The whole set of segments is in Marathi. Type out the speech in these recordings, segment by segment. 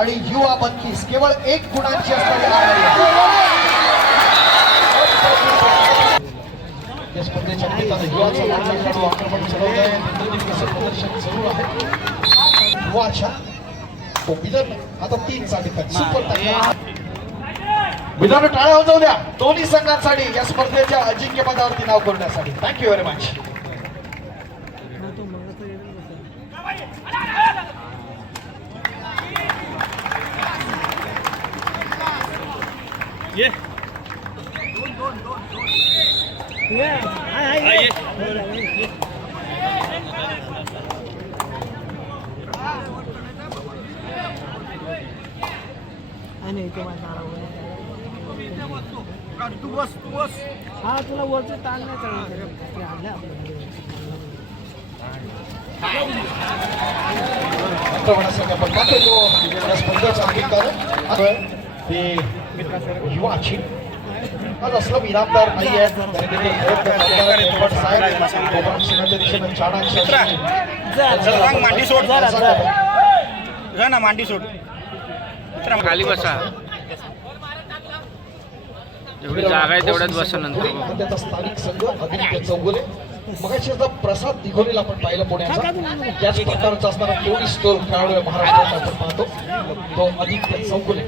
आणि युवा 32 केवळ 1 गुणांची असणारी आघाडी या स्पर्धेच्या निमित्ताने युवाचा मानला खेळाडू आक्रमण चढवलंय. नेतृत्वाचं प्रदर्शन सुरू आहे. युवाच्या तो विदर्भ आता 3 चा डिफेन्स सुपर टॅकल. विदर्भ टाळ्या वाजवू द्या दोन्ही संघांसाठी या स्पर्धेच्या अजिंक्यपदावरती नाव कोरण्यासाठी. Thank you very much. तू बस हा तुला वरचं ताण नाही चालणार. युवाची आज असलं इनामदार नाही आहे. मांडी सोड ना, मांडी सोड खाली बसा. जेवढी जागा आहे तेवढ्याच बसा. नंतर त्याचा स्थानिक संघ आदित्य चौगुले मगाशी प्रसाद दिघोरीला आपण पाहिलं पुण्याचा त्याच प्रकारचा असणारा तोडी स्टोर खेळाडू महाराष्ट्रात आपण पाहतो तो आदित्य चौगुले.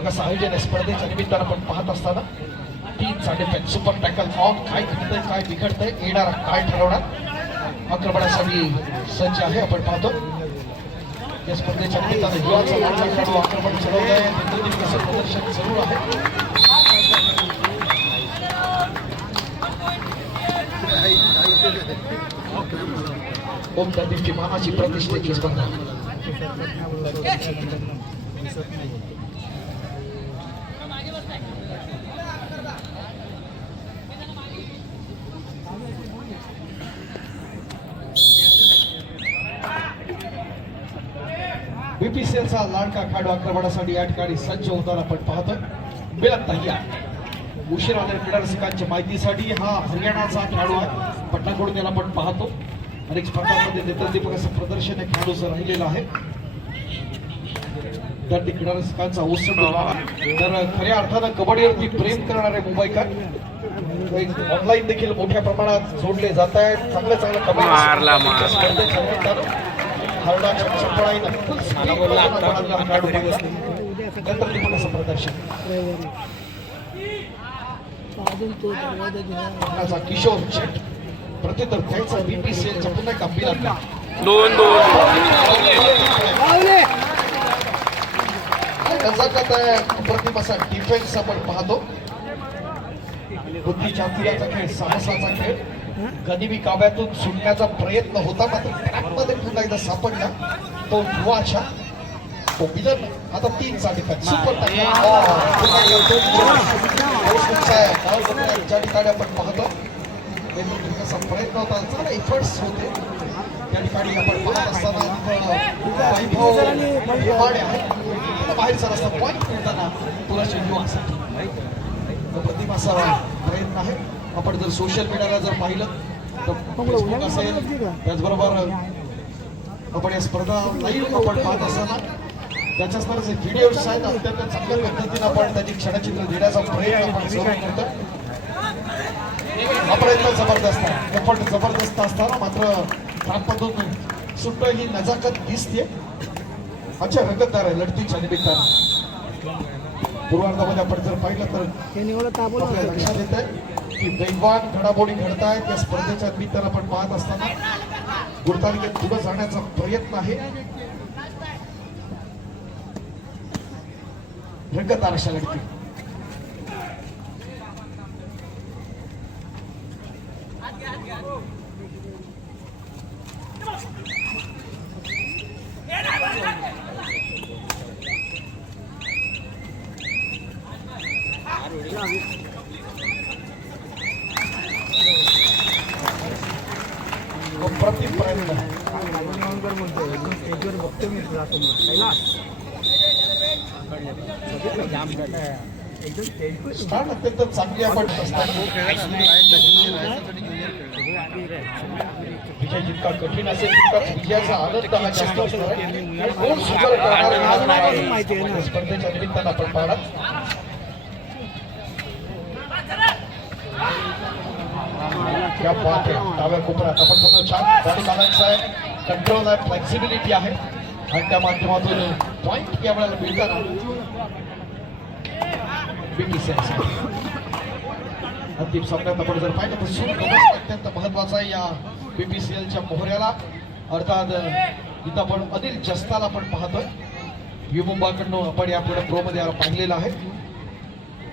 कसं आयोजन आहे स्पर्धेच्या निमित्तानं आपण पाहत असताना 3 चा डिफेन्स सुपर टॅकल ऑन. काय घडतंय काय बिघडतंय येणारा काय ठरवणार आक्रमणासाठी सज्ज आहे आपण पाहतो. या स्पर्धेच्या निमित्ताने युवाचा मानला खेळाडू आक्रमण चढवलंय. नेतृत्वाचं प्रदर्शन सुरू आहे. ओम त्या दिवशी मानाची प्रतिष्ठेची स्पर्धा. बीपीसीएलचा लाडका खेळाडू आक्रमणासाठी या ठिकाणी सज्ज होताना आपण पाहतोय. बेलत तहिया उशीर आलेल्या क्रीडारसिकांच्या माहितीसाठी हा हरियाणाचा खेळाडू आहे. पटनाकडून याला आपण पाहतो. अनेक स्पर्धांमध्ये नेतृत्व असं प्रदर्शन हे खेळाडूचं राहिलेलं आहे. तर क्रीडारसिकांचा उत्सव तर खऱ्या अर्थानं कबड्डीवरती प्रेम करणारे मुंबईकर ऑनलाईन देखील मोठ्या प्रमाणात जोडले जात आहेत. चांगलं कबड्डी किशोर शेट प्रत्युत्तर द्यायचं. बीपीसीएलच्या पुन्हा एक अपील आपला 2-2 नजाकत आहे. अप्रतिम असा डिफेन्स आपण पाहतो. बुद्धीच्या तीराचा खेळ साहसाचा खेळ. गनिमी काव्यातून सुटण्याचा प्रयत्न होता मात्र ट्रॅकमध्ये पुन्हा एकदा सापडला तो युवाच्या तो विदर्भ आता 3 चा डिफेन्स सुपर ज्या ठिकाणी आपण पाहतो कसा प्रयत्न होता. चांगला एफर्ट्स होते त्या ठिकाणी आपण पाहत असताना बाहेरचा रस्ता पॉईंट मिळताना पुराच्या युवासाठी प्रतिमा असा प्रयत्न आहे. आपण जर सोशल मीडियाला जर पाहिलं तर फेसबुक असेल त्याचबरोबर आपण या स्पर्धा लाईव्ह आपण पाहत असताना त्याच्या जे व्हिडिओज आहेत अत्यंत चांगल्या पद्धतीनं आपण त्याची क्षणचित्र देण्याचा प्रयत्न आपण जरूर करतो. हा प्रयत्न जबरदस्त आहे. एफर्ट जबरदस्त असताना मात्र ट्रॅकमधून सुट्ट ही नजाकत दिसते. अच्छा रंगतदार आहे लढतीच्या निमित्तानं. पूर्वार्धामध्ये आपण जर पाहिलं तर आपल्या लक्षात येत आहे की वेगवान घडामोडी घडतायत. या स्पर्धेच्या निमित्तानं आपण पाहत असताना गुरतालिकेत पुढे जाण्याचा प्रयत्न आहे. रंगतदार अशा लढती. अप्रतिम प्रयत्न स्टेजवर बघतो मी कैलास जाम स्टार्ट अत्यंत चांगली आपण विजय जितका कठीण असेल तितकाच विजयाचा आनंद हा जास्त असणार आहे. कोण सुपर करणार स्पर्धेच्या निमित्तानं आपण पाहणार. क्या बात आहे. डाव्या कोपऱ्यात आपण बघतो छान बॉडी बॅलन्स आहे, कंट्रोल आहे, फ्लेक्सिबिलिटी आहे आणि त्या माध्यमातून पॉइंट यावेळेला मिळताना अंतिम सामन्यात आपण जर पाहिलं तर सूर्यनमस्कार अत्यंत महत्वाचा आहे या बीपीसीएलच्या मोहऱ्याला. अर्थात इथं आपण अनिल जस्ताला आपण पाहतोय. यू मुंबाकडनं आपण यापुढे प्रो मध्ये पाहिलेलं आहे.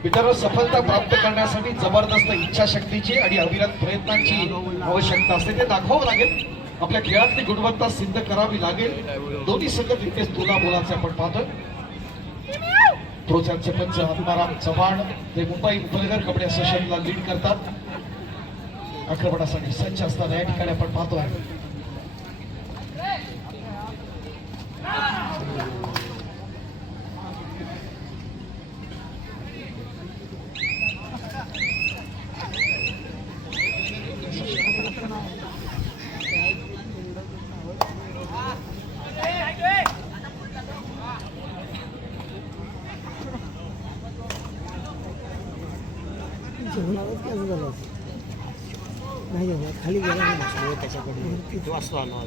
मित्रांनो, सफलता प्राप्त करण्यासाठी जबरदस्त इच्छाशक्तीची आणि अविरत प्रयत्नांची आवश्यकता असते. ते दाखवावं लागेल. आपल्या खेळातली गुणवत्ता सिद्ध करावी लागेल. दोन्ही संघ तितकेच तुला बोलायचे आपण पाहतोय. प्रोचे पंच आत्माराम चव्हाण ते मुंबई उपनगर कबड्डी असोसिएशनला लीड करतात. आक्रमणासाठी सज्ज असताना या ठिकाणी आपण पाहतोय खाली गेला त्याच्याकडे तो असतो आलो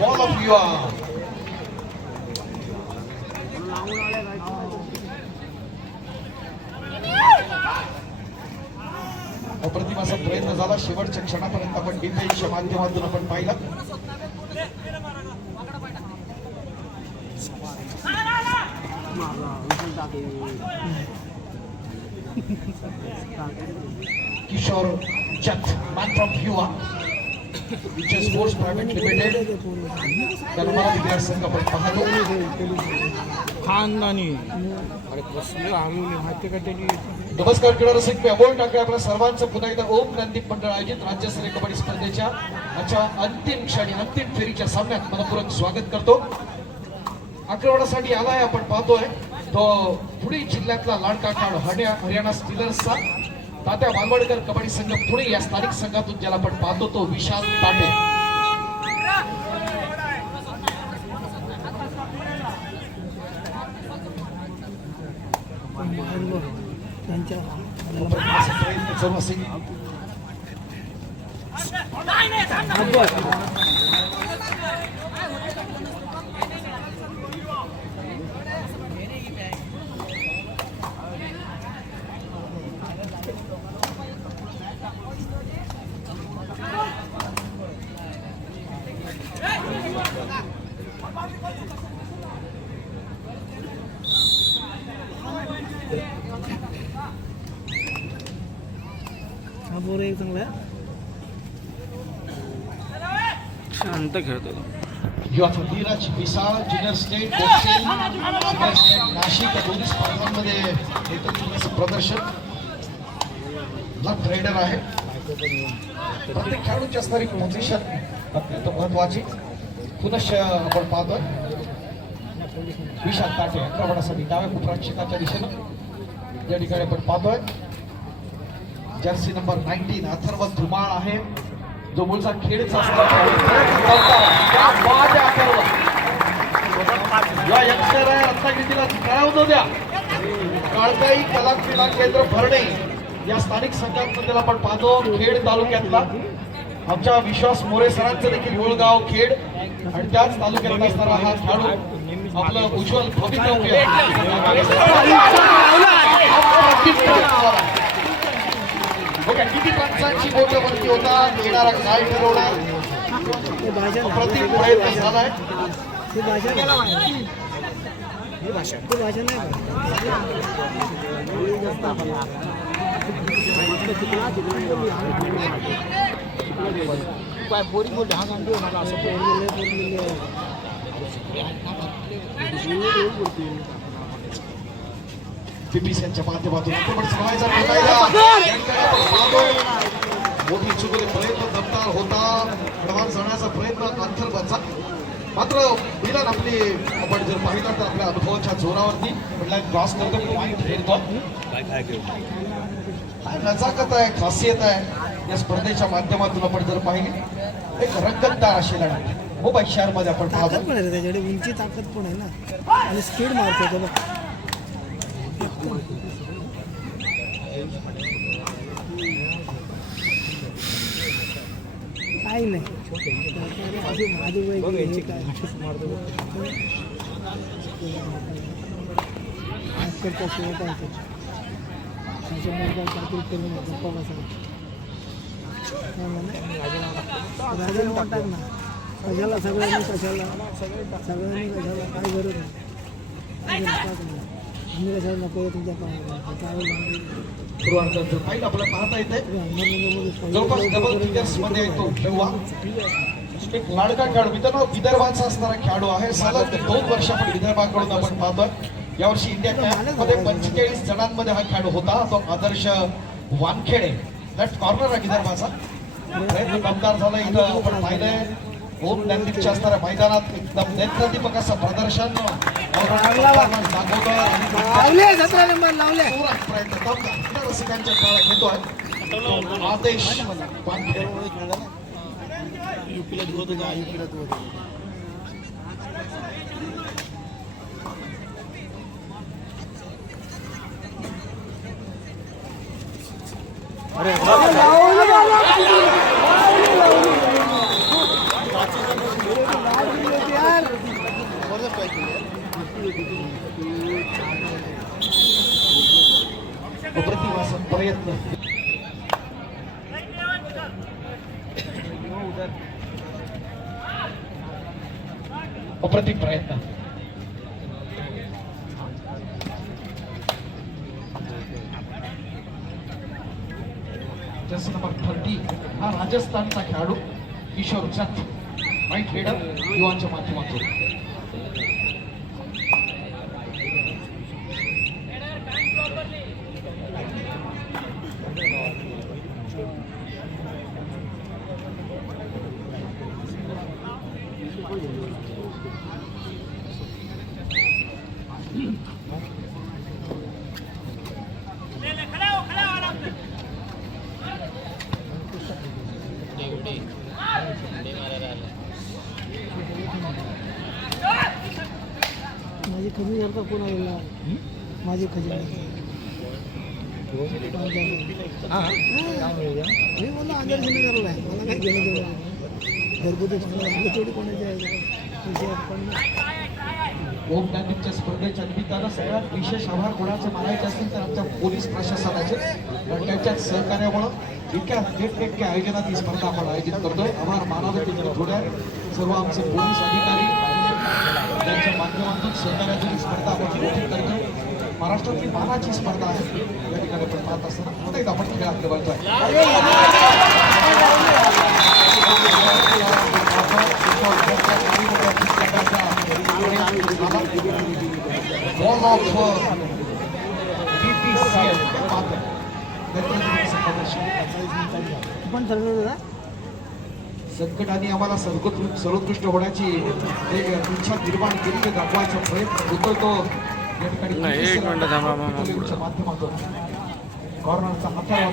बॉल ऑफ युवा अप्रतिमाचा प्रयत्न झाला. शेवटच्या क्षणापर्यंत आपण डिफेन्सच्या माध्यमातून आपण पाहिला. किशोर जत मॅन फ्रॉम युवा विजय स्पोर्ट्स प्रायव्हेट लिमिटेड कर्मला विद्यार्थी संघ आपण पाहतो. खानदानी अरे कसले आम्ही माहिती का त्यांनी. नमस्कार क्रीडा रसिक मी अमोल टाकळे आपल्या सर्वांचं पुन्हा एकदा ओम नंदीप मंडळ आयोजित राज्यस्तरीय कबड्डी स्पर्धेच्या आजच्या अंतिम क्षणी अंतिम फेरीच्या सामन्यात मनपूर्वक स्वागत करतो. आक्रमणासाठी आलाय आपण पाहतोय तो पुणे जिल्ह्यातला लाडका खेळाडू हरियाणा स्टीलर्सचा तात्या मालवणकर कबड्डी संघ पुणे या स्थानिक संघातून ज्याला आपण पाहतो तो विशाल ताटे. प्रयत्न सुरू असेल. चांगला शांत खेळतो. युवा Dhiraj Vishal junior state boxing junior state Nashik या दोन्ही स्पर्धांमध्ये एकत्रित प्रदर्शन. लेफ्ट रायडर आहे. प्रत्येक खेळाडूची असणारी पोझिशन अत्यंत महत्वाची. पुनश्च आपण पाहतोय विशाल ताटे आक्रमणासाठी डाव्या कोपऱ्यात शेताच्या दिशेनं या ठिकाणी आपण पाहतोय. जर्सी नंबर 19 अथर्व धुमाळ आहे जो मूळचा खेळचा या यक्षर आहे रत्नागिरीला कळवतो द्या. काळकाई कला क्रीडा केंद्र भरणे या स्थानिक संघांबद्दल आपण पाहतो. खेड तालुक्यातला आमच्या विश्वास मोरे सरांचं देखील होळगाव खेड आणि त्याच तालुक्यात असणारा हा खेळाडू आपलं उज्ज्वल भवितव्य किती पंचांची बोटावरती होता येणारा काय ठरवणार अप्रतिम प्रयत्न झालाय. पोरी बोल हा गांधी मला असं बीपीसीएलच्या माध्यमातून मोठी चुकीचे प्रयत्न दमदार होता, ऍडव्हान्स जाण्याचा प्रयत्न अंतर्गतचा. मात्र मिलन आपली आपण जर पाहिलं तर आपल्या अनुभवाच्या जोरावरती म्हटलं क्रॉस करतो, पॉईंट हेरतो. नजाकत आहे, खासियत आहे या स्पर्धेच्या माध्यमातून आपण जर पाहिली एक रंगतदार अशी लढत मुंबई शहरमध्ये आपण ताकद पाहतो. पण आहे रे त्याच्याकडे, उंची ताकद पण आहे ना, आणि स्पीड मारतो तो बघ. काही नाही माझी वय काय आजकालचा शेवट आहे त्याच्यामुळे काय काहीतरी करून गप्पा बसायला राजाने टाक ना. कशाला सगळ्यांनी कशाला काय गरज नाही. आम्ही कशाला नको तुमच्या पूर्वार्धात जर पाहिलं आपल्याला पाहता येते जवळपास डबल फिगर्स मध्ये येतो तेव्हा एक लाडका खेळाडू मित्रांनो विदर्भाचा असणारा खेळाडू आहे. सलग 2 वर्ष आपण विदर्भाकडून आपण पाहतोय. यावर्षी इंडिया कॅम्पमध्ये 45 जणांमध्ये हा खेळाडू होता. तो आदर्श वानखेडे लेफ्ट कॉर्नर आहे विदर्भाचा. प्रयत्न दमदार झाला इथं आपण पाहिलंय. होम लँडिंगच्या असणाऱ्या मैदानात एकदम नेत्रदीपक असं प्रदर्शन रसिकांच्या काळात घेतोय आदेश वानखेडे. अप्रतिम असा प्रयत्न अप्रतिम प्रयत्न जर्सी नंबर 30 हा राजस्थानचा खेळाडू किशोर जत राईट हेडर युवांच्या माध्यमातून. माझी खजी करता कोण आलेला माझी खजी मी बोललो आदर्श करला आहे मला काही घेणं देणं घरगुती थोडी कोणाची आहे होम लँडिंगच्या स्पर्धेच्या निमित्तानं सगळ्यात विशेष आभार कोणाचे मानायचे असतील तर आमच्या पोलीस प्रशासनाचे. कारण त्यांच्या सहकार्यामुळं इतक्या नेटनेटक्या आयोजनात ही स्पर्धा आपण आयोजित करतोय. आभार मानावे तिकडे थोड्या सर्व आमचे पोलीस अधिकारी त्यांच्या माध्यमातून सहकार्याची ही स्पर्धा आपण मोठी करतोय. महाराष्ट्रातली मानाची स्पर्धा आहे या ठिकाणी आपण पाहत असताना पुन्हा एकदा आपण खेळात बघतोय. Ball of BPCL पण ठरवलं संकटाने आम्हाला सर्वोत्कृष्ट होण्याची एक इच्छा निर्माण केली ते दाखवायचा प्रयत्न होतो तो या ठिकाणी माध्यमातून कॉर्नरचा हातावर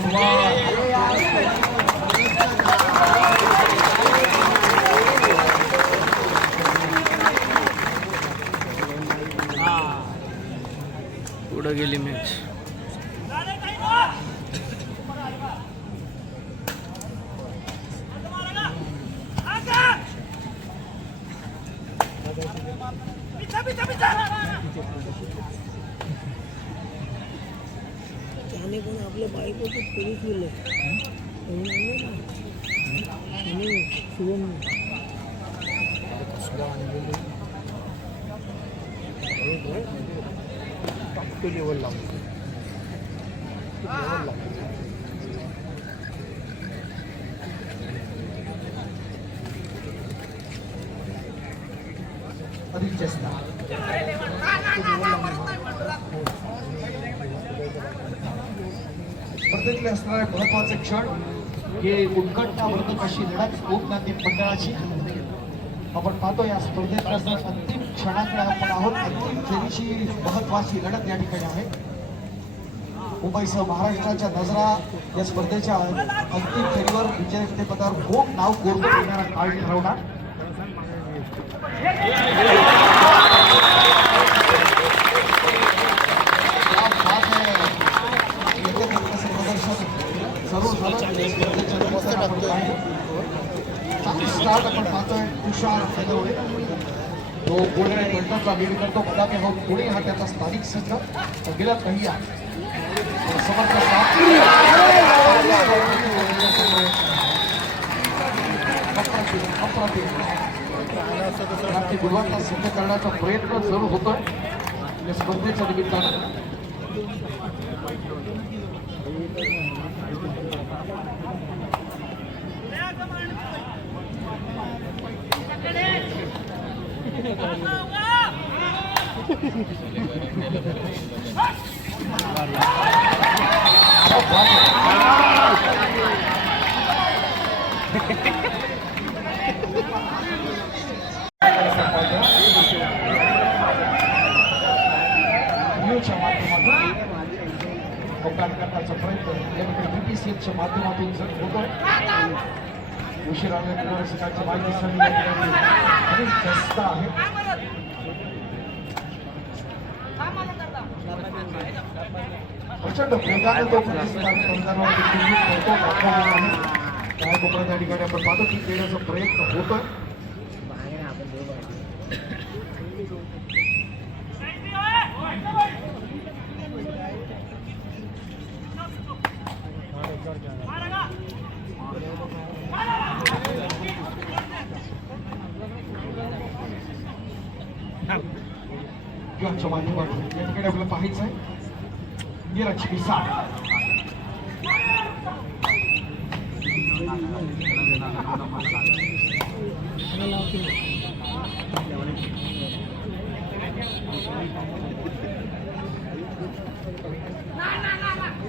पुढे गेली मॅच. त्याने पण आपल्या बायकोचं पोलीस दिलं आणि शिवम लेवल लावलं अधिक जास्त स्पर्धेतले असणारे महत्वाचे क्षण हे उत्कंठावर्धक अशी लढत ओम नांदेड मंडळाची आपण पाहतो. या स्पर्धेत अंतिम क्षणाकडे आपण आहोत. अंतिम फेरीची महत्वाची लढत या ठिकाणी आहे. मुंबईसह महाराष्ट्राच्या नजरा या स्पर्धेच्या अंतिम फेरीवर विजयपदावर कोण नाव कोरडं येणारा काळ ठरवणार. स्टार्ट आपण पाहतोय. तुषार फैदवडे तो पुणे गणपतचा लीड करतो. बदामी हा पुणे हा त्याचा स्थानिक संघ. गेल्या काही समर्थ गुणवत्ता सिद्ध करण्याचा प्रयत्न जरूर होतोय या स्पर्धेच्या निमित्तानं. करण्याचा प्रयत्न बीपीसीएलच्या माध्यमातून होतोय. उशिराने रसिकांची माहिती जास्त आहे. प्रचंड वेगाने तो काय कोपऱ्यात या ठिकाणी आपण पाहतो की देण्याचा प्रयत्न होतोय. किंवा माध्यमातून या ठिकाणी आपल्याला पाहायचं आहे. नीरज पिसाळ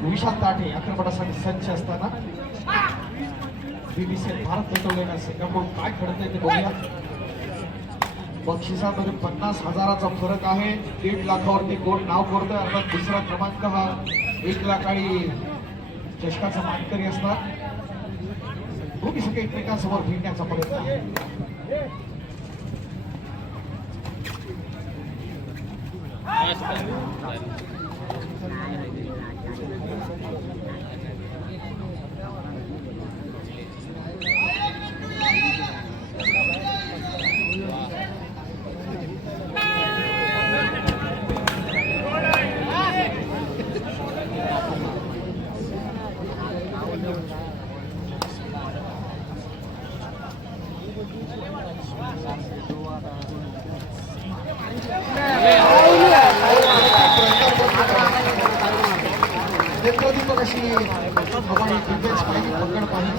विशाल ताटे आक्रमणासाठी सज्ज असताना बीबीसी भारत पेटवलेल्या सिंगापूर काय घडतंय ते बघूया. बक्षिसामध्ये 50,000चा फरक आहे. 1 लाखावरती कोण नाव कोरतोय. अर्थात दुसरा क्रमांक हा 1 लाख आणि चषकाचा मानकरी असणार. दोन्ही सगळे एकमेकांसमोर भिडण्याचा प्रयत्न आहे. नेत्रदीपक अशी हवाई डिफेन्स पाहिजे. पकड पाहिजे.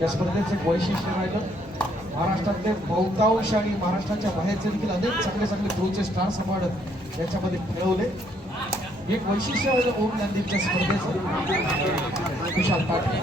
या स्पर्धेचं एक वैशिष्ट्य राहिलं. महाराष्ट्रातले बहुतांश आणि महाराष्ट्राच्या बाहेरचे देखील अनेक चांगले चांगले प्रोचे स्टार्स आपण याच्यामध्ये खेळवले. एक वैशिष्ट्य राहिलं ओम नांदेडच्या स्पर्धेचं. विशाल ताटे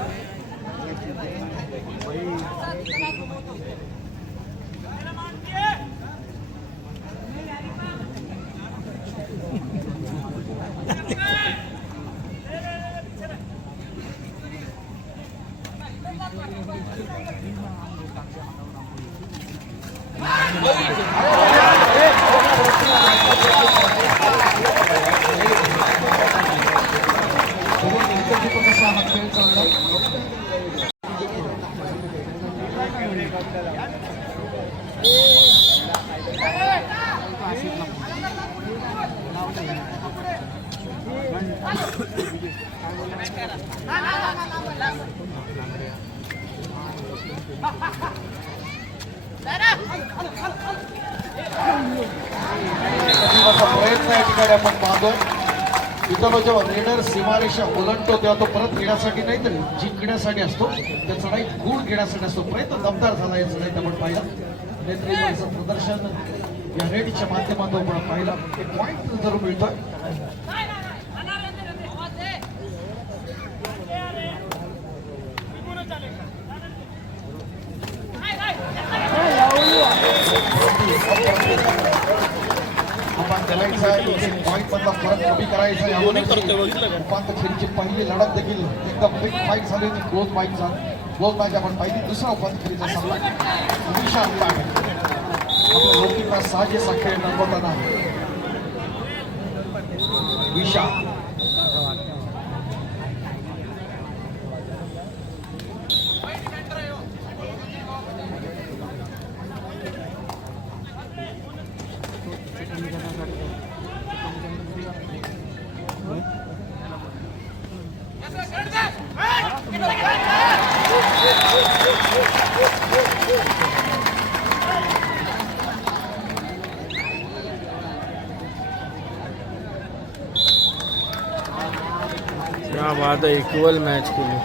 प्रयत्न या ठिकाणी आपण पाहतोय. मित्रांनो, जेव्हा रेडर सीमारेषा ओलांडतो तेव्हा तो परत घेण्यासाठी नाही तर जिंकण्यासाठी असतो. त्याचा नाही गुण घेण्यासाठी असतो. प्रयत्न दमदार झाला याचं नाही आपण पाहिलं. नेतृत्वाचं प्रदर्शन या रेडच्या माध्यमातून आपण पाहिला. एक पॉईंट जरूर मिळतोय. आपण त्याला पॉईंट मधला फरक कमी करायचा. उपांत्य फेरीची पहिली लढत देखील एकदम बिग फाईट झाली होती. क्लोज मॅच आपण पाहिली. दुसरा उपांत्य फेरीचा सामना विशाल पाटील आपल्या लोकींना साजे साखळे नमवताना विशाल क्या बात है, इक्वल मैच केली.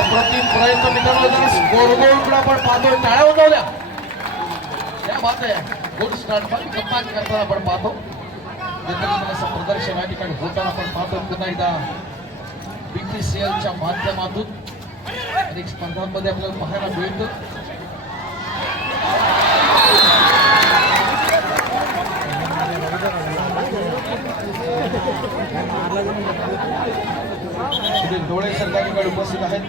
अप्रतिम प्रयत्न मित्रांनो. जरा स्कोरबोर्ड आपण पाहतोय. टाळ्या उडवल्या. क्या बात आहे. गुड स्टार्ट पण कपात करताना आपण पाहतो. असं प्रदर्शन या ठिकाणी होताना आपण पाहतो. पुन्हा एकदा BPCLच्या माध्यमातून अनेक स्पर्धांमध्ये आपल्याला पाहायला मिळतं. डोळे सरकार ठिकाणी उपस्थित आहेत.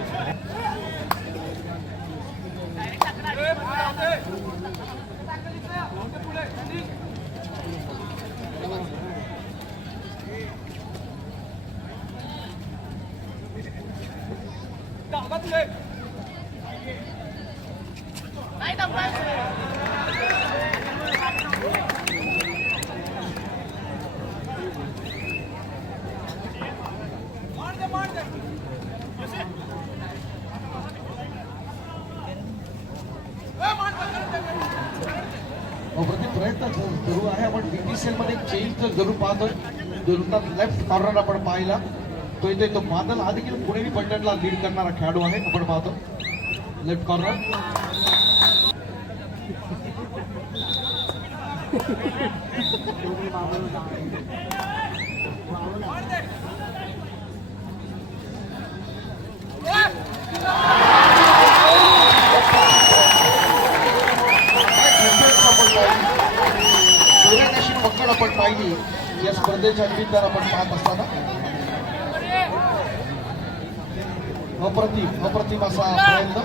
प्रयत्न जरूर आहे. आपण BPCL मध्ये चेंज तर जरूर पाहतोय. दुरुस्तात लेफ्ट कॉर्नर आपण पाहिला तो इथे तो बादल हा देखील पुणेरी पलटनला लीड करणारा खेळाडू आहे. आपण पाहतो लेफ्ट कॉर्नर. पकड आपण पाहिली या स्पर्धेच्या निमित्तानं आपण पाहत असताना. अप्रतिम असा प्रयत्न.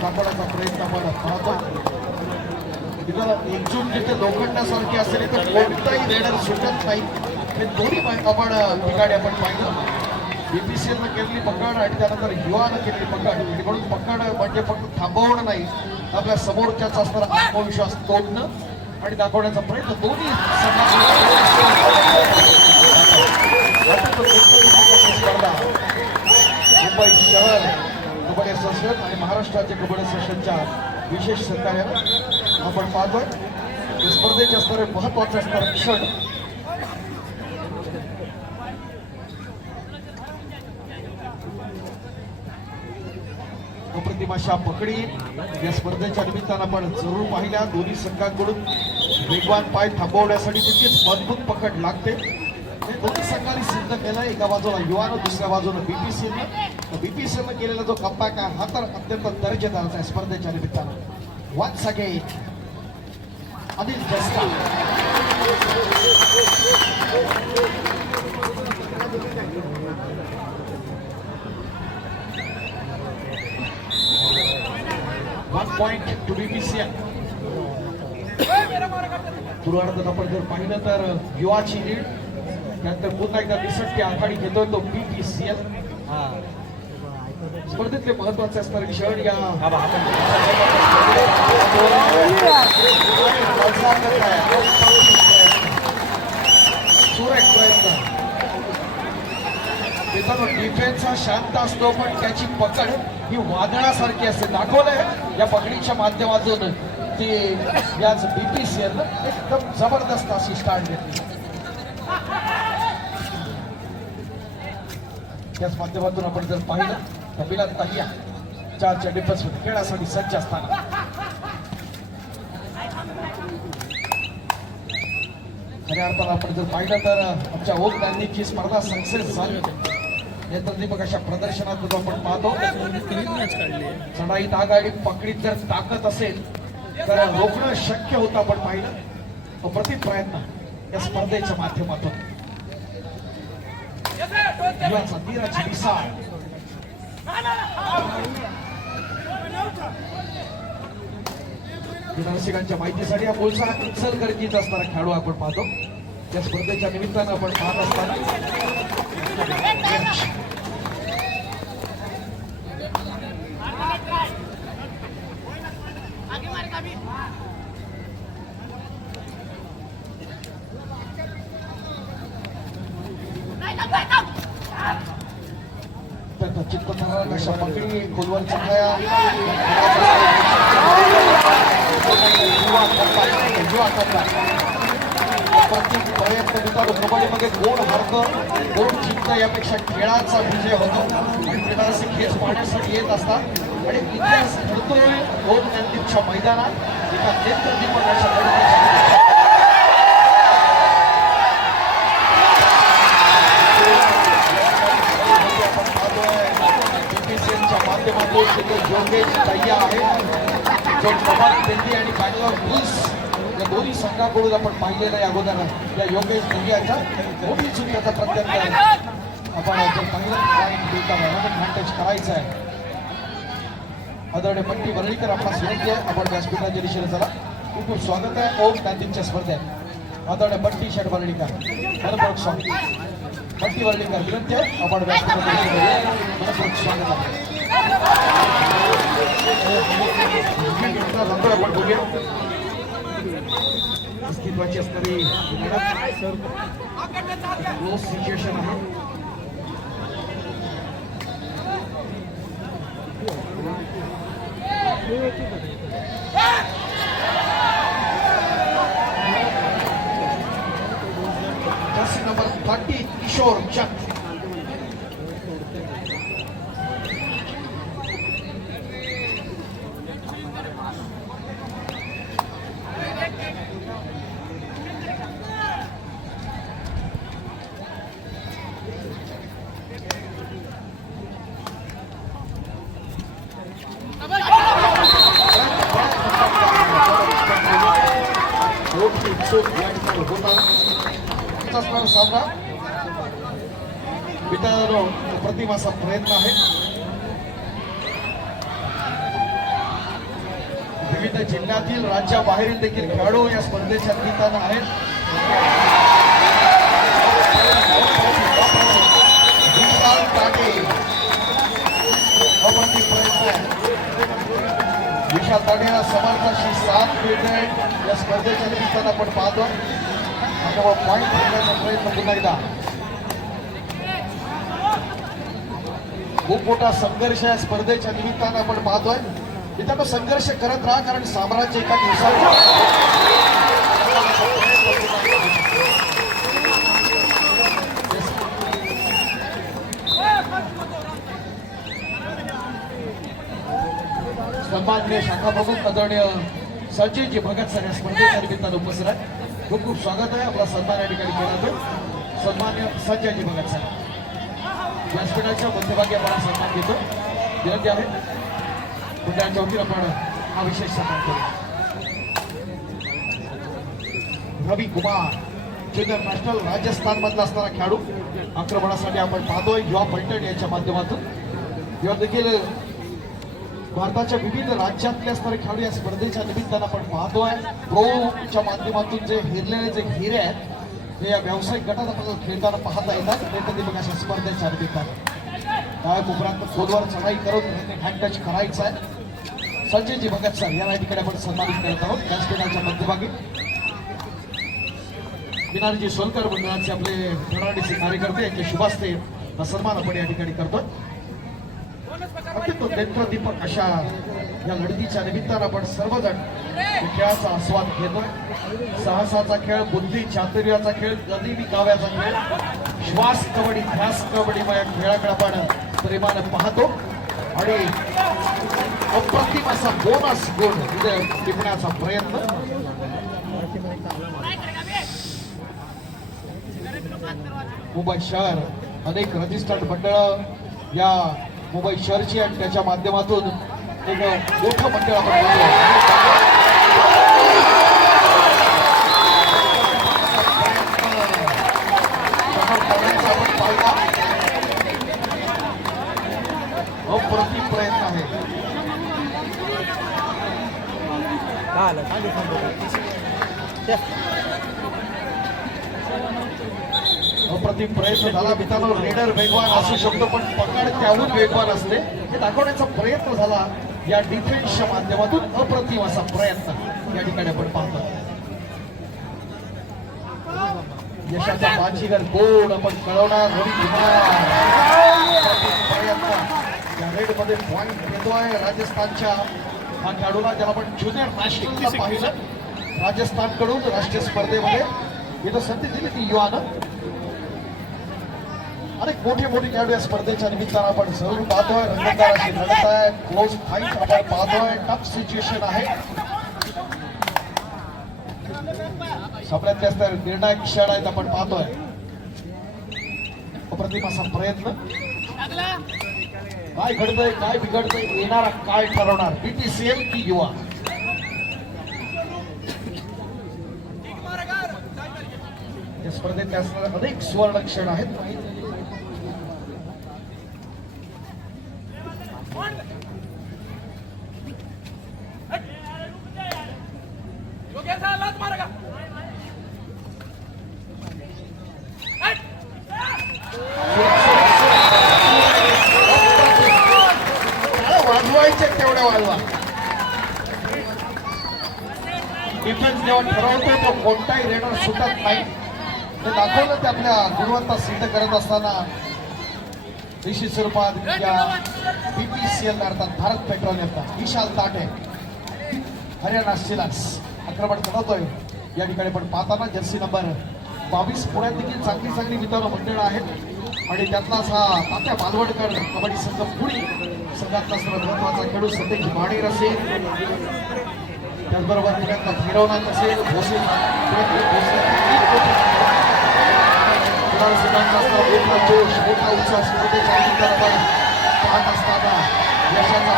दाखवण्याचा प्रयत्न आपण पाहतो. एकजूट जिथे लोखंडासारखी असेल तर कोणताही रेडर सुटत नाही. हे दोन्ही आपण ठिकाणी आपण पाहिलं. BPCL न केलेली पकड आणि त्यानंतर युवानं केलेली पकड. म्हणून पकड म्हणजे फक्त थांबवणं नाही, आपल्या समोरच्याचा असणारा आत्मविश्वास तोडणं आणि दाखवण्याचा प्रयत्न दोन्ही स्पर्धा मुंबई शहर कबड्डी असोसिएशन आणि महाराष्ट्राचे कबड्डी असोसिएशनच्या विशेष सहकार्यानं आपण पाहतोय. स्पर्धेचे असणारे महत्वाचे असणारे क्षण. अप्रतिम अशा पकडी या स्पर्धेच्या निमित्तानं आपण जरूर पाहिल्या. दोन्ही संघांकडून वेगवान पाय थांबवण्यासाठी तितकीच मजबूत पकड लागते. दोन्ही संघांनी सिद्ध केलं. एका बाजूला युवानं, दुसऱ्या बाजूला BPCL न केलेला जो कमबॅक आहे हा तर अत्यंत दर्जेदारचा आहे स्पर्धेच्या निमित्तानं. वन्स अगेन अनिल जस्ता. Point two BPCL. पूर्वार्धात आपण जर पाहिलं तर युवाची लीड. त्यानंतर पुन्हा एकदा 63 आघाडी घेतोय तो BPCL. स्पर्धेतले महत्वाचे असणारे क्षण या सुरेख प्रयत्न. मित्रांनो, डिफेन्स हा शांत असतो पण त्याची पकड ही वादळासारखी असते. दाखवलंय या पकडीच्या माध्यमातून ती याच BPCL एकदम जबरदस्त अशी स्टार्ट घेतली. याच माध्यमातून आपण जर पाहिलं तर बिलाल ताहिया 4च्या डिफेन्स खेळासाठी सज्ज असताना खऱ्या अर्थानं आपण जर पाहिलं तर आमच्या ओक गांधीची स्पर्धा सक्सेस झाली. नेत्रदीपक अशा प्रदर्शनात आपण पाहतो. चढाईत आघाडी पकडीत जर ताकद असेल तर रोखणं शक्य होतं. आपण पाहिलं तो प्रति प्रयत्न या स्पर्धेच्या माध्यमातून युवाचा धीराची विसाळ. रसिकांच्या माहितीसाठी हा मूळचा इचलकरंजीचा असणारा खेळाडू आपण पाहतो. या स्पर्धेच्या निमित्तानं आपण पाहत असताना चित्तथरारक अशा पकडी खोलवर चांगल्या प्रत्येक प्रयत्न मित्रांनो कबड्डीमध्ये गोड हारतं गोड जिंकणं यापेक्षा खेळाचा विजय होतो. आणि क्रीडारसिक हेच पाहण्यासाठी येत असतात आणि इतिहास घडतोय ओम नंदीपच्या मैदानात एका नेत्रदीपक अशा योगेश ताहिया आहे जो कमाल दिल्ली आणि बँगलोर बुल्स या दोन्ही संघाकडून आपण पाहिलेलं आहे अगोदर. या योगेश ताहियाचा मोठी चुकीचा प्रत्यंतर आपण जर पाहिलं मॅच करायचं आहे. आदरणीय पट्टी वरळीकर आपला विनंती आहे आपण व्यासपीठाच्या दिशेने चला. खूप खूप स्वागत आहे ओम गांधींच्या स्पर्धेत. आदरणीय पट्टी शर्ट वरळीकर मनपूर्वक स्वागत. पट्टी वरळीकर विनंती आहे आपण व्यासपीठाच्या दिशेने मनपूर्वक स्वागत आहे. आपण बघूया अस्तित्वाची असणारी क्लोज सिच्युएशन आहे. जर्सी नंबर 30 किशोर चंद. सामना मित्रांनो प्रतिमाचा प्रयत्न आहे. विविध जिल्ह्यातील राज्याबाहेरील देखील खेळाडू या स्पर्धेच्या निमित्तानं आहेत. विशाल ताटे प्रयत्न आहे. विशाल ताटेला समर्थाशी साथ मिळते या स्पर्धेच्या निमित्तानं आपण पाहतो. पॉईंट करण्याचा प्रयत्न पुन्हा एकदा. खूप मोठा संघर्ष या स्पर्धेच्या निमित्तानं आपण पाहतोय. मित्रांनो संघर्ष करत राहा कारण साम्राज्य एका दिवसात सन्माननीय शाखा प्रमुख आदरणीय संजयजी भगत सर या स्पर्धेच्या निमित्तानं उपस्थित आहे. खूप खूप स्वागत आहे आपला सन्मान या ठिकाणी केला. सन्मान्य संजयजी भगत सर व्यासपीठाच्या मध्यभागी आपण सन्मान घेतो. विनंती आहे मंडळाच्या वतीने आपण हा विशेष सन्मान करू. रवी कुमार ज्युनियर नॅशनल राजस्थान मधला असणारा खेळाडू आक्रमणासाठी आपण पाहतोय युवा पलटण यांच्या माध्यमातून. युवा देखील भारताच्या विविध राज्यातले असणारे खेळाडू या स्पर्धेच्या निमित्तानं आपण पाहतोय. प्रोच्या माध्यमातून जे हिरलेले जे हिरे आहेत ते या व्यावसायिक गटात आपल्याला खेळताना पाहता येतात. नेत्रदीपक अशा स्पर्धेच्या निमित्तानं काय कोपऱ्यात खोलवर चढाई करून हँड टच करायचा आहे. संजयजी भगत सर या ठिकाणी आपण सन्मानित करत आहोत. व्यासपीठाच्या मध्यभागी बिनारजी सोलकर मंडळाचे आपले धडाडीचे कार्यकर्ते यांचे शुभास्ते हा सन्मान आपण या ठिकाणी करतोय. अत्यंत नेत्रदीपक अशा या लढतीच्या निमित्तानं आपण सर्वजण या खेळाचा आस्वाद घेतोय. साहसाचा खेळ, बुद्धी चातुर्याचा खेळ, गदिमी काव्याचा खेळ, श्वास कबड्डी, ध्यास कबड्डीमय खेळाकडे आपण प्रेमानं पाहतो आणि अप्रतिम असा बोनस गुण इथे टिपण्याचा प्रयत्न. मुंबई शहर अनेक रजिस्टर्ड मंडळ या मुंबई शहरची आणि त्याच्या माध्यमातून एक मोठं मंडळ आपण अप्रतिम प्रयत्न आहे. अप्रतिम प्रयत्न झाला मित्रांनो. रेडर वेगवान असू शकतो पण पकड त्याहून वेगवान असते हे दाखवण्याचा प्रयत्न झाला या डिफेन्सच्या माध्यमातून. अप्रतिम असा प्रयत्न या ठिकाणी आपण पाहतो. यशाचा बाजीगर कोण आपण कळवणार. प्रयत्न या रेड मध्ये पॉइंट घेतोय राजस्थानच्या हा खेळाडूला, ज्याला आपण ज्युनियर नाशिकला पाहिलं राजस्थानकडून राष्ट्रीय स्पर्धेमध्ये इथं संधी दिली ती युवानं. अनेक मोठे मोठे खेळाडू या स्पर्धेच्या निमित्तानं आपण जरूर पाहतोय. रंगतदाराशी लढत आहे, क्लोज फाईट आपण पाहतोय. टफ सिच्युएशन आहे. सगळ्यात जास्त निर्णायक क्षण आहेत आपण पाहतोय. अप्रतिम असा प्रयत्न. काय घडतंय, काय बिघडतंय, येणारा काय ठरवणार, बीपीसीएल की युवा. या स्पर्धेत असणारे अनेक सुवर्ण क्षण आहेत. वाजवायचे तेवढ्या वाजवा. डिफेन्स जेव्हा ठरवतो तो कोणताही रेडर सुटत नाही. ते दाखवलं ते आपल्या गुणवत्ता सिद्ध करत असताना निश्चित स्वरूपात या बीपीसीएल अर्थात भारत पेट्रोलियमचा विशाल ताटे हरियाणा सिलास आक्रमण करतोय. या ठिकाणी पण पाहताना जर्सी नंबर 22 पुण्यात देखील चांगली चांगली मित्रांनो मंडळ आहेत आणि त्यातलाच हा तात्या मालवणकर कबड्डी संघ पुणे संघातला सर्वात महत्वाचा खेळाडू सतेज माणेर असेल, त्याचबरोबर पुण्यातला फिरवनाथ असेल, भोसे मोठा जोश, मोठा उत्साह स्पर्धेच्या निमित्तानं पाहत असताना यशाचा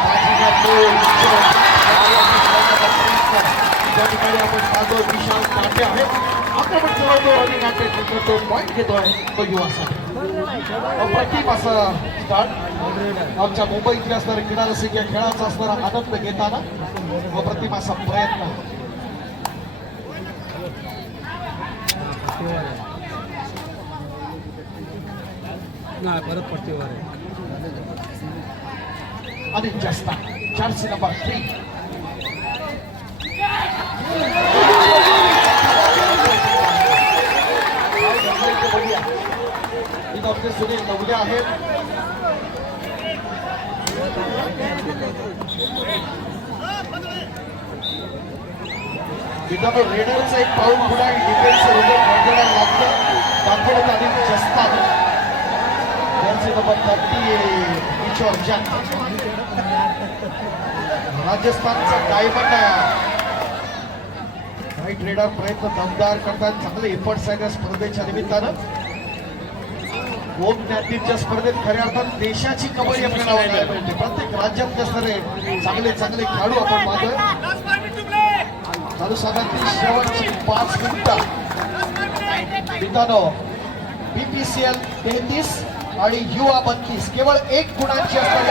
त्या ठिकाणी आपण पाहतो विशाल ताटे आहेत. आक्रमण करतो आणि नाट्य तो पॉईंट घेतोय तो युवासाठी. अप्रतिम असं स्टार्ट आमच्या मुंबईतल्या असणाऱ्या क्रीडा रसिक या खेळाचा असणारा आनंद घेताना अप्रतिम असा प्रयत्न. परत पट्टीवर आणि जास्त जर्सी नंबर 3 इथं आपले सुनील नवले आहेत. मित्रांनो रेडरचं एक पाऊल पुढे आणि डिफेन्स लागतं दाखवण्यात आली जस्तान जर्सी नंबर 30 जॉर्जन राजस्थानचा डायमंड राईट रेडर प्रयत्न दमदार करतात. चांगले एफर्ट्स आहेत या स्पर्धेच्या निमित्तानं. ओम ज्ञातीच्या स्पर्धेत खऱ्या अर्थात देशाची कबड्डी आपल्याला बघायला मिळते. प्रत्येक राज्यात असणारे चांगले चांगले खेळाडू आपण पाहतोय. चालू साधारण शेवटची 5 मिनिटं मित्रांनो. बीपीसीएल 33 आणि युवा 32 केवळ 1 गुणांची असणारी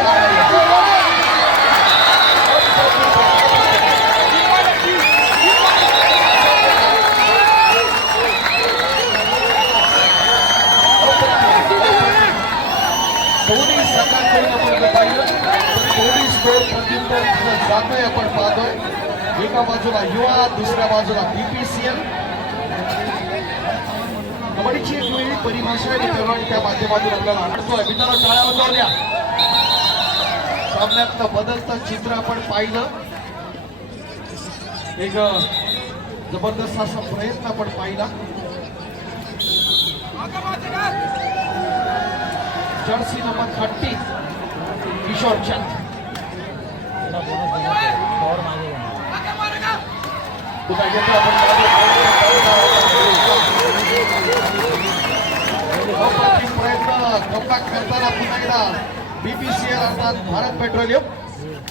दोन्ही करून आपण जर पाहिलं तर कोहली स्कोर प्रत्युत्तर जातोय आपण पाहतोय. एका बाजूला युवा, दुसऱ्या बाजूला BPCL. कबड्डीची एक वेगळी परिभाषा आहे मित्रांनो आणि त्या माध्यमातून आपल्याला आढळतोय. मित्रांनो टाळ्या वाजवल्या. सामन्यातलं बदलतं चित्र आपण पाहिलं. एक जबरदस्त असा प्रयत्न आपण पाहिला. जर्सी नंबर 30 किशोर चंद. प्रयत्न कमबॅक करताना पुन्हा एकदा BPCL अर्थात भारत पेट्रोलियम.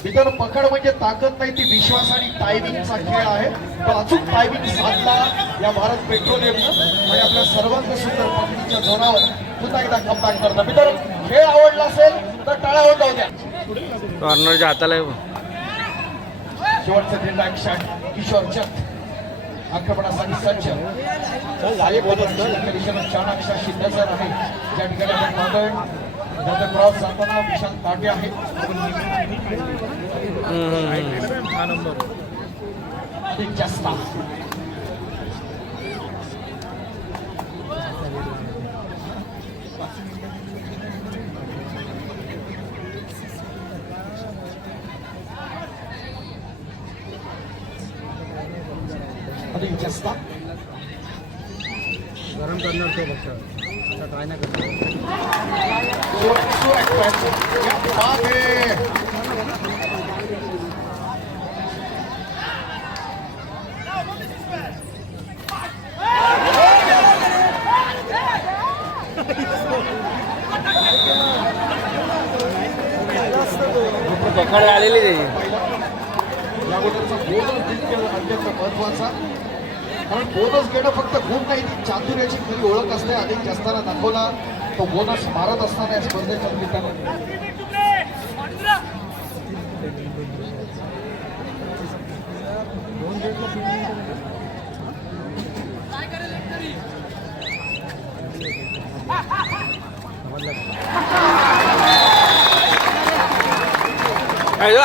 मित्रांनो पकड म्हणजे ताकद नाही, ती विश्वास आणि टायमिंगचा खेळ आहे. पण अचूक टायमिंग साधला या भारत पेट्रोलियमनं आणि आपल्या सर्वांग सुंदर पकडीच्या जोरावर पुन्हा एकदा कमबॅक करतात. मित्रांनो खेळ आवडला असेल तर टाळ्या वाजवू द्या. कॉर्नरच्या हाताला आहे. शेवटचं डिंडा शॉट किशोर चंद आक्रमणासाठी सज्ज. चाणाक्षाशी नजर आहे ज्या ठिकाणी आपण पाहतोय. त्याचा क्रॉस जाताना विशाल ताटे आहे. अधिक जास्त अधिक जास्त गरम करणार तो फक्त ट्राय नाही करणार. पकड आलेली त्याची. या गोष्टीचा बोनस जिंकणं अत्यंत महत्वाचा. कारण बोनस घेणं फक्त गुण नाही, ती चातुर्याची खरी ओळख असते. अधिक जास्ताना दाखवला तो बोनस मारत असताना या स्पर्धेच्या निमित्तानं.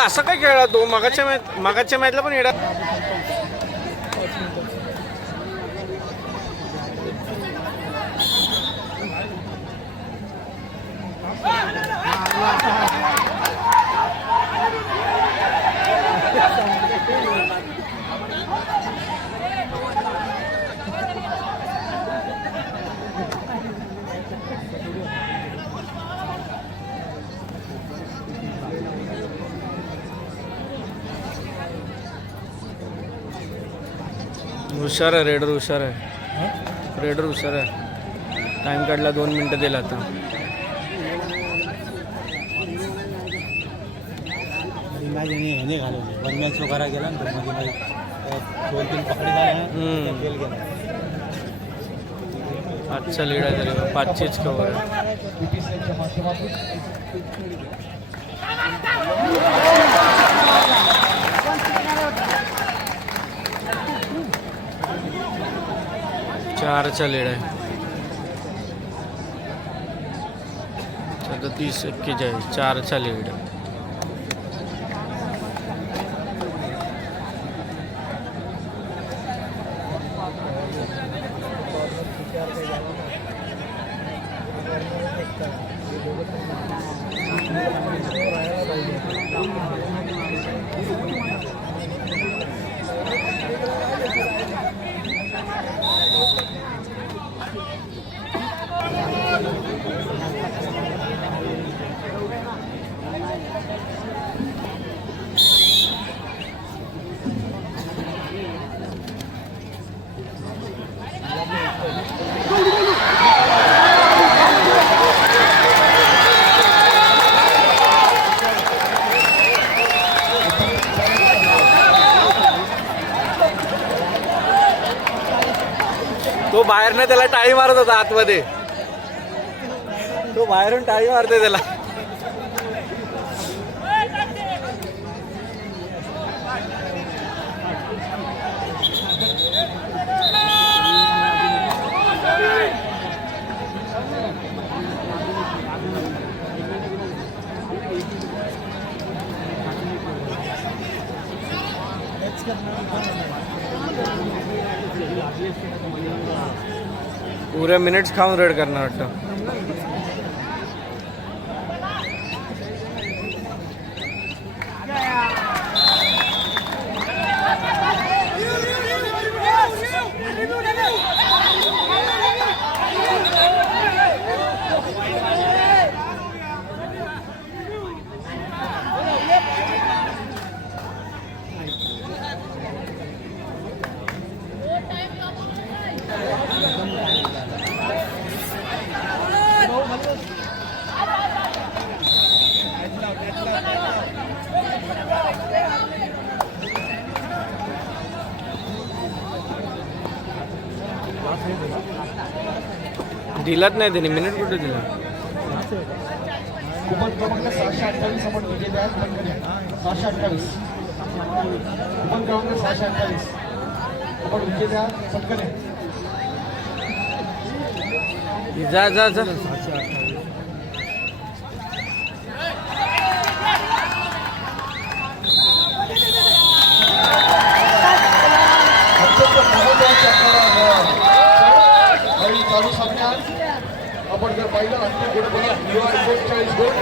असं काय खेळला तो मागाच्या मॅचला पण येडा. हुशार आहे रेडर, हुशार आहे रेडर, हुशार आहे. टाइम काढला, 2 मिनटं दिला आता. हे घालवले वन मॅच वगैरे गेला ना मध्ये 2-3 पकडे झाले फेल गेला. 5चा लीड आहे तरी 5चीच कव्हर आहे. BPCLच्या माध्यमातून 4चा लीड आहे. 37-41 4चा लीड. तो बाहेरनं त्याला टाळी मारत होता आतमध्ये. तो बाहेरून टाळी मारतोय त्याला. पुऱ्या मिनिट्स खाऊन रेड करणार वाटतं. दिलाच नाही त्याने, मिनिट कुठे दिला. कुपन क्रमांक 628 आपण विजेते आहेत. पटकन 628 कुपन क्रमांक 628 आपण विजेते आहात. पटकन जा जा जा. चालू सामन्यात आपण जर पाहिलं अंतिम गुण बघा, 42 गोल